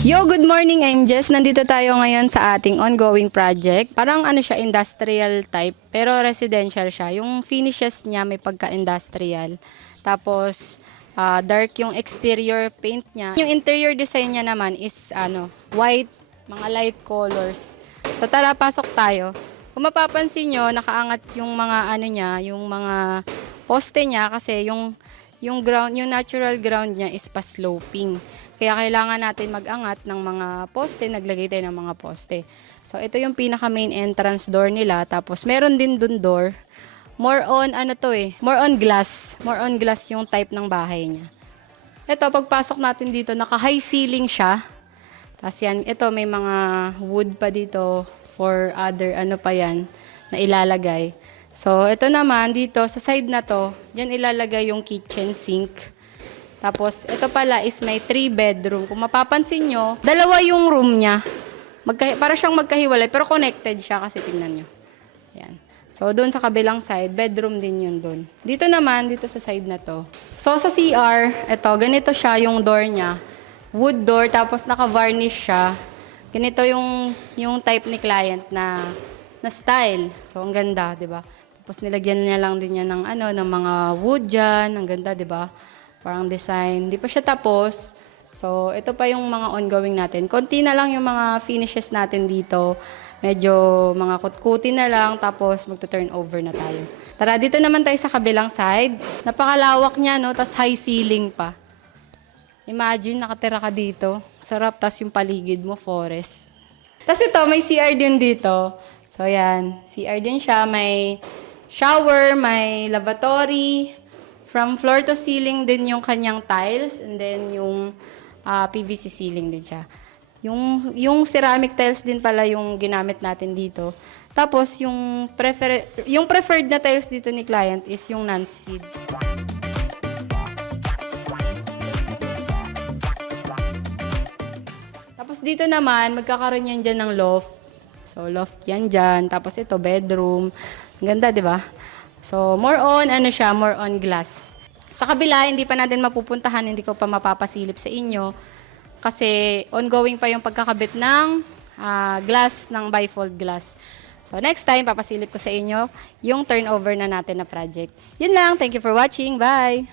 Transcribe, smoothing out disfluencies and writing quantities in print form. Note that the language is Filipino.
Yo, good morning. I'm Jess. Nandito tayo ngayon sa ating ongoing project. Parang ano siya, industrial type, pero residential siya. Yung finishes niya may pagka-industrial. Tapos dark yung exterior paint niya. Yung interior design niya naman is white, mga light colors. So tara, pasok tayo. Kung mapapansin nyo, nakaangat yung mga yung mga poste niya kasi yung ground, yung natural ground niya is pa-sloping. Kaya kailangan natin mag-angat ng mga poste, naglagay tayo ng mga poste. So ito yung pinaka main entrance door nila, tapos meron din dun door. More on more on glass. More on glass yung type ng bahay niya. Ito, pagpasok natin dito, naka-high ceiling siya. Tapos yan, ito may mga wood pa dito for other na ilalagay. So, ito naman dito sa side na to, diyan ilalagay yung kitchen sink. Tapos, ito pala is may 3 bedroom. Kung mapapansin nyo, dalawa yung room niya. Para siyang magkahiwalay, pero connected siya kasi tingnan nyo. Yan. So, doon sa kabilang side, bedroom din yun doon. Dito naman, dito sa side na to. So, sa CR, ito, ganito siya yung door niya. Wood door, tapos naka-varnish siya. Ganito yung type ni client na style. So, ang ganda, di ba? Tapos nilagyan niya lang din niya ng ng mga wood dyan. Ang ganda, di ba? Parang design. Di pa siya tapos. So, ito pa yung mga ongoing natin. Konti na lang yung mga finishes natin dito. Medyo mga kutkuti na lang, tapos magto-turn over na tayo. Tara, dito naman tayo sa kabilang side. Napakalawak niya, no? Tapos high ceiling pa. Imagine, nakatira ka dito. Sarap, tas yung paligid mo, forest. Tapos ito, may CR din dito. So, yan. CR din siya. May shower, may lavatory. From floor to ceiling din yung kanyang tiles. And then, yung PVC ceiling din siya. Yung ceramic tiles din pala yung ginamit natin dito. Tapos, yung preferred na tiles dito ni client is yung non-skid. Tapos dito naman, magkakaroon yan dyan ng loft. So, loft yan dyan. Tapos ito, bedroom. Ang ganda, di ba? So, more on glass. Sa kabila, hindi pa natin mapupuntahan, hindi ko pa mapapasilip sa inyo. Kasi ongoing pa yung pagkakabit ng glass, ng bifold glass. So, next time, papasilip ko sa inyo yung turnover na natin na project. Yun lang. Thank you for watching. Bye!